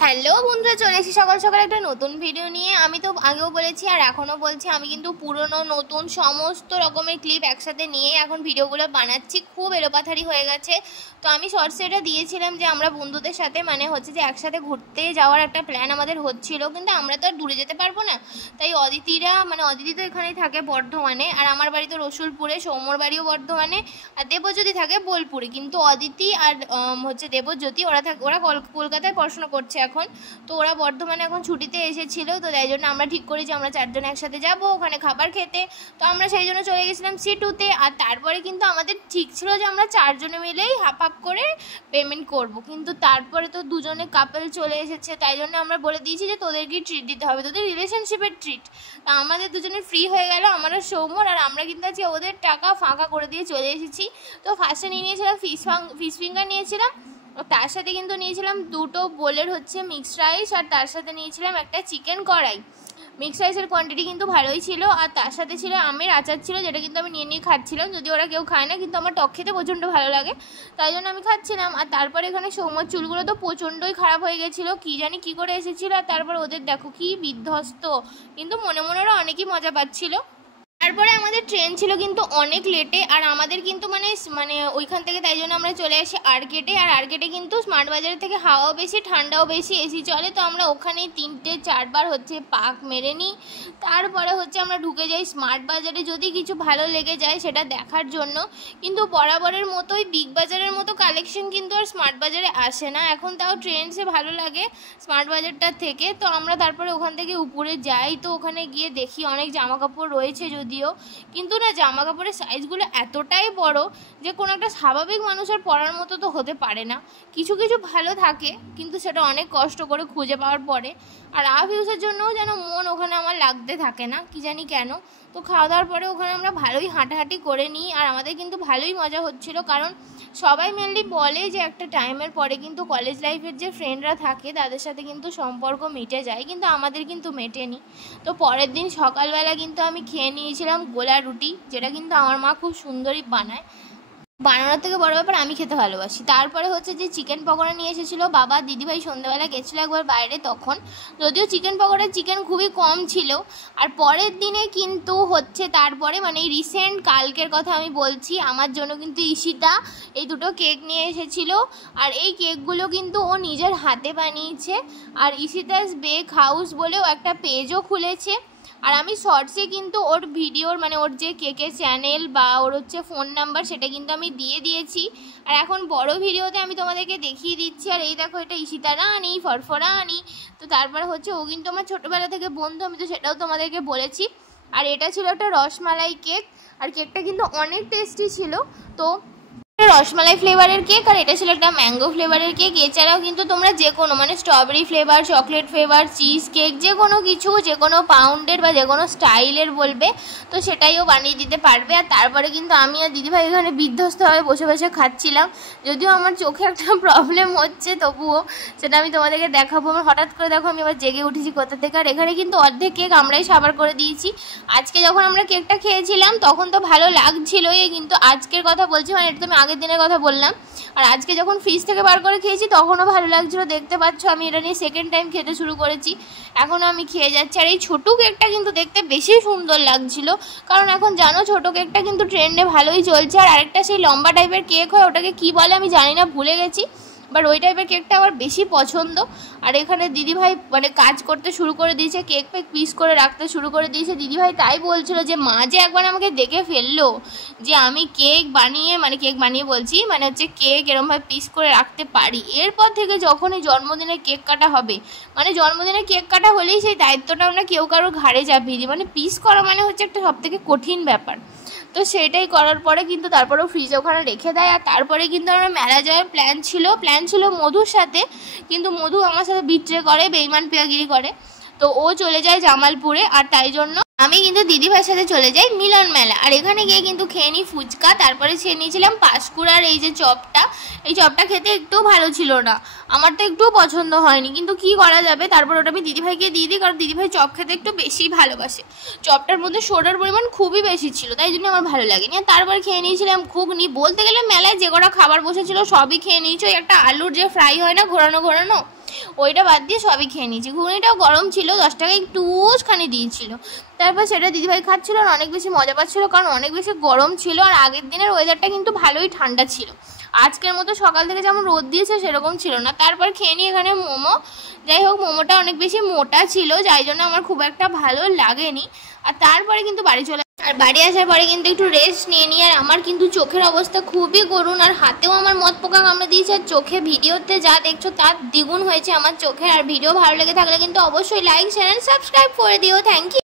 Hello বন্ধুরা, চলে এসেছি সকাল সকাল একটা নতুন ভিডিও নিয়ে। আমি তো আগেও বলেছি আর এখনও বলছি, আমি কিন্তু পুরনো নতুন সমস্ত রকমের ক্লিপ একসাথে নিয়ে এখন ভিডিওগুলো বানাচ্ছি। খুব এলোপাথারি হয়ে গেছে। তো আমি শর্টসে এটা দিয়েছিলাম যে আমরা বন্ধুদের সাথে হচ্ছে যে একসাথে ঘুরতে যাওয়ার একটা প্ল্যান আমাদের হচ্ছিল, কিন্তু আমরা তো আর দূরে যেতে পারবো না। তাই অদিতি তো এখানেই থাকে বর্ধমানে, আর আমার বাড়ি তো রসুলপুরে, সৌম্যর বাড়িও বর্ধমানে, আর দেবজ্যোতি থাকে বোলপুরে। কিন্তু অদিতি আর হচ্ছে দেবজ্যোতি ওরা কলকাতায় পড়াশোনা করছে এখন। তো ওরা বর্ধমানে এখন ছুটিতে এসেছিল, তো তাই জন্য আমরা ঠিক করি যে আমরা চারজন একসাথে যাব ওখানে খাবার খেতে। তো আমরা সেই জন্য চলে গেছিলাম সিটুতে। আর তারপরে কিন্তু আমাদের ঠিক ছিল যে আমরা চারজনে মিলেই হাফ হাফ করে পেমেন্ট করব, কিন্তু তারপরে তো দুজনে কাপল চলে এসেছে, তাই জন্য আমরা বলে দিয়েছি যে তোদেরকেই ট্রিট দিতে হবে, তোদের রিলেশনশিপের ট্রিট। তা আমাদের দুজনের ফ্রি হয়ে গেল, আমরা সৌম্যর আর আমরা কিন্তু আজকে ওদের টাকা ফাঁকা করে দিয়ে চলে এসেছি। তো ফার্স্টে নিয়েছিলাম ফিশ ফিঙ্গার নিয়েছিলাম, তার সাথে কিন্তু নিয়েছিলাম দুটো বোলের হচ্ছে মিক্সড রাইস, আর তার সাথে নিয়েছিলাম একটা চিকেন কড়াই। মিক্সড রাইসের কোয়ান্টিটি কিন্তু ভালোই ছিল, আর তার সাথে ছিল আমের আচার ছিল, যেটা কিন্তু আমি নিয়ে খাচ্ছিলাম। যদি ওরা কেউ খায় না, কিন্তু আমার টক খেতে প্রচণ্ড ভালো লাগে, তাই জন্য আমি খাচ্ছিলাম। আর তারপরে এখানে সৌম্যর চুলগুলো তো প্রচণ্ডই খারাপ হয়ে গেছিলো, কী জানি কী করে এসেছিলো। আর তারপর ওদের দেখো কি বিধ্বস্ত, কিন্তু মনে মনে ওরা অনেকই মজা পাচ্ছিলো। তারপরে আমাদের ট্রেন ছিল কিন্তু অনেক লেটে, আর আমাদের কিন্তু মানে ওইখান থেকে তাই জন্য আমরা চলে আসি আর্কেটে। আর আর্কেটে কিন্তু স্মার্ট বাজারের থেকে হাওয়াও বেশি, ঠান্ডাও বেশি, এসি চলে। তো আমরা ওখানেই 3-4 বার হচ্ছে পাক মেরে নিই। তারপরে হচ্ছে আমরা ঢুকে যাই স্মার্ট বাজারে, যদি কিছু ভালো লেগে যায় সেটা দেখার জন্য। কিন্তু বরাবরের মতোই বিগ বাজারের মতো কালেকশন কিন্তু আর স্মার্ট বাজারে আসে না এখন, তাও ট্রেন্ডসে ভালো লাগে স্মার্ট বাজারটার থেকে। তো আমরা তারপরে ওখান থেকে উপরে যাই, তো ওখানে গিয়ে দেখি অনেক জামা কাপড় রয়েছে যদিও, কিন্তু না জামা কাপড়ের সাইজগুলো এতটাই বড় যে কোনো একটা স্বাভাবিক মানুষের পরার মতো তো হতে পারে না। কিছু কিছু ভালো থাকে, কিন্তু সেটা অনেক কষ্ট করে খুঁজে পাওয়ার পরে। আর আপ ইউজের জন্যও যেন মন ওখানে আমার লাগতে থাকে না, কি জানি কেন। তো খাওয়া দাওয়ার পরে ওখানে আমরা ভালোই হাঁটাহাঁটি করে নিই, আর আমাদের কিন্তু ভালোই মজা হচ্ছিল, কারণ সবাই মেনলি বলে যে একটা টাইমের পরে কিন্তু কলেজ লাইফের যে ফ্রেন্ডরা থাকে তাদের সাথে কিন্তু সম্পর্ক মিটে যায়, কিন্তু আমাদের কিন্তু মেটেনি। তো পরের দিন সকালবেলা কিন্তু আমি খেয়ে নিয়েছিলাম গোলা রুটি, যেটা কিন্তু আমার মা খুব সুন্দরই বানায়। বানানোর থেকে বড় ব্যাপার আমি খেতে ভালোবাসি। তারপরে হচ্ছে যে চিকেন পকোড়া নিয়ে এসেছিলো বাবা, দিদিভাই সন্ধ্যাবেলা গেছিলো একবার বাইরে, তখন যদিও চিকেন পকোড়ার চিকেন খুবই কম ছিল। আর পরের দিনে কিন্তু হচ্ছে তারপরে এই রিসেন্ট কালকের কথা আমি বলছি, আমার জন্য কিন্তু ঈশিতা এই দুটো কেক নিয়ে এসেছিলো। আর এই কেকগুলো কিন্তু ও নিজের হাতে বানিয়েছে, আর ঈশিতাস বেক হাউস বলেও একটা পেজও খুলেছে। আর আমি শর্টসে কিন্তু ওর ভিডিওর ওর যে কেকের চ্যানেল বা ওর হচ্ছে ফোন নাম্বার সেটা কিন্তু আমি দিয়ে দিয়েছি। আর এখন বড় ভিডিওতে আমি তোমাদেরকে দেখিয়ে দিচ্ছি। আর এই দেখো, এটা ঈশিতা রানী, ফরফরা রানী। তো তারপরে হচ্ছে ও কিন্তু আমার ছোটোবেলা থেকে বন্ধু, আমি তো সেটাও তোমাদেরকে বলেছি। আর এটা ছিল একটা রসমালাই কেক, আর কেকটা কিন্তু অনেক টেস্টি ছিল। তো রসমালাই ফ্লেভারের কেক, আর এটা ছিল একটা ম্যাঙ্গো ফ্লেভারের কেক। এছাড়াও কিন্তু তোমরা যে কোনো strawberry flavour, chocolate flavour, cheese cake, যে কোনো কিছু, যে কোনো পাউন্ডের বা যে কোনো স্টাইলের বলবে, তো সেটাইও বানিয়ে দিতে পারবে। আর তারপরে কিন্তু আমি আর দিদিভাই এখানে বিধ্বস্তভাবে বসে বসে খাচ্ছিলাম, যদিও আমার চোখে একটা প্রবলেম হচ্ছে, তবুও সেটা আমি তোমাদেরকে দেখাবো। আমার হঠাৎ করে দেখো আমি আবার জেগে উঠেছি কোথা থেকে। আর এখানে কিন্তু অর্ধেক কেক আমরাই সাবার করে দিয়েছি। আজকে যখন আমরা কেকটা খেয়েছিলাম তখন তো ভালো লাগছিলই, কিন্তু আজকের কথা বলছি, এটা তো আমি আগের দিনের কথা বললাম। আর আজকে যখন ফ্রিজ থেকে বার করে খেয়েছি তখনও ভালো লাগছিলো। দেখতে পাচ্ছ আমি এটা নিয়ে সেকেন্ড টাইম খেতে শুরু করেছি, এখনও আমি খেয়ে যাচ্ছি। আর এই ছোটো কেকটা কিন্তু দেখতে বেশি সুন্দর লাগছিল, কারণ এখন জানো ছোটো কেকটা কিন্তু ট্রেন্ডে ভালোই চলছে। আর আরেকটা সেই লম্বা টাইপের কেক হয়, ওটাকে কি বলে আমি জানি না, ভুলে গেছি, বাট ওই টাইপের কেকটা আমার বেশি পছন্দ। আর এখানে দিদিভাই কাজ করতে শুরু করে দিয়েছে, কেক পিস করে রাখতে শুরু করে দিয়েছে। দিদিভাই তাই বলছিল যে মা যে একবার আমাকে দেখে ফেললো যে আমি কেক বানিয়ে বলছি হচ্ছে কেক এরমভাবে পিস করে রাখতে পারি। এরপর থেকে যখনই জন্মদিনে কেক কাটা হবে, জন্মদিনে কেক কাটা হলেই সেই দায়িত্বটা আমরা কেউ কারোর ঘাড়ে চাপিয়ে দিই, পিস করা হচ্ছে একটা সবথেকে কঠিন ব্যাপার। তো সেটাই করার পরে কিন্তু তারপরেও ফ্রিজে ওখানে রেখে দেয়। আর তারপরে কিন্তু আমার মেলা যাওয়ার প্ল্যান ছিল মধুর সাথে, কিন্তু মধু আমার সাথে বিট্রে করে, বেইমান পেয়াগিরি করে, তো ও চলে যায় জামালপুরে। আর তাই জন্য আমি কিন্তু দিদিভাইয়ের সাথে চলে যাই মিলন মেলা। আর এখানে গিয়ে কিন্তু খেয়ে নিই ফুচকা, তারপরে খেয়ে নিয়েছিলাম পাঁশকুড়ার এই যে চপটা। এই চপটা খেতে একটুও ভালো ছিল না, আমার তো একটুও পছন্দ হয়নি, কিন্তু কি করা যাবে। তারপর ওটা আমি দিদিভাইকে দিয়ে দিই, কারণ দিদিভাই চপ খেতে একটু বেশি ভালোবাসে। চপটার মধ্যে সোডার পরিমাণ খুবই বেশি ছিল, তাই জন্য আমার ভালো লাগেনি। আর তারপর খেয়ে নিয়েছিলাম ঘুগনি। বলতে গেলে মেলায় যে কটা খাবার বসেছিল সবই খেয়ে নিয়েছি। ওই একটা আলুর যে ফ্রাই হয় না ঘোরানো ঘোরানো, ওইটা বাদ দিয়ে সবই খেয়ে নিয়েছি। ঘুগনিটাও গরম ছিল, 10 টাকা একটুখানি দিয়েছিল। তারপর সেটা দিদিভাই খাচ্ছিল আর অনেক বেশি মজা পাচ্ছিল, কারণ অনেক বেশি গরম ছিল আর আগের দিনের ওয়েদারটা কিন্তু ভালোই ঠান্ডা ছিল। আজকের মতো সকাল থেকে যেমন রোদ দিয়েছে সেরকম ছিল না। তারপর খেয়ে নিই এখানে মোমো। যাই হোক, মোমোটা অনেক বেশি মোটা ছিল, যাই জন্য আমার খুব একটা ভালো লাগেনি। আর তারপরে কিন্তু বাড়ি চলে, আর বাড়ি আসার পরে কিন্তু একটু রেস্ট নিয়ে নিই। আর আমার কিন্তু চোখের অবস্থা খুবই করুণ, আর হাতেও আমার মদ পোকা কামড়ে দিয়েছে। আর চোখে ভিডিওতে যা দেখছো তার দ্বিগুণ হয়েছে আমার চোখের। আর ভিডিও ভালো লেগে থাকলে কিন্তু অবশ্যই লাইক শেয়ার এন্ড সাবস্ক্রাইব করে দিও। Thank you.